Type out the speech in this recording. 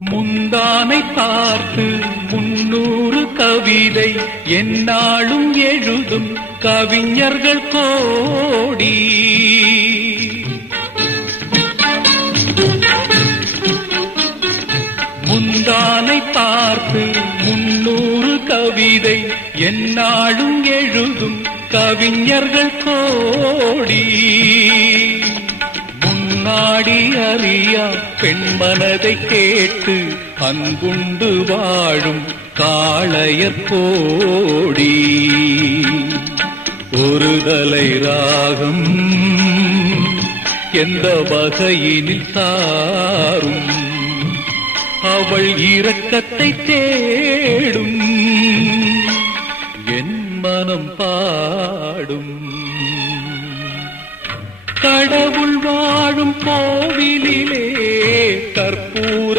முந்தானை பார்த்து 300 கவிதை எந்நாளும் எழுதும் கவிஞர்கள் கோடி. முந்தானை பார்த்து 300 கவிதை எந்நாளும் எழுதும் கவிஞர்கள் கோடி. முன்னாடி அறியா பெண்மனதை கேட்டு அன்புண்டு வாழும் காளையர் கோடி. ஒரு தலை ராகம் எந்த வகையினில் சாரும் அவள் இரக்கத்தை தேடும் என் மனம் பாடும். கடவுள் வாழும் கோவிலிலே கற்பூர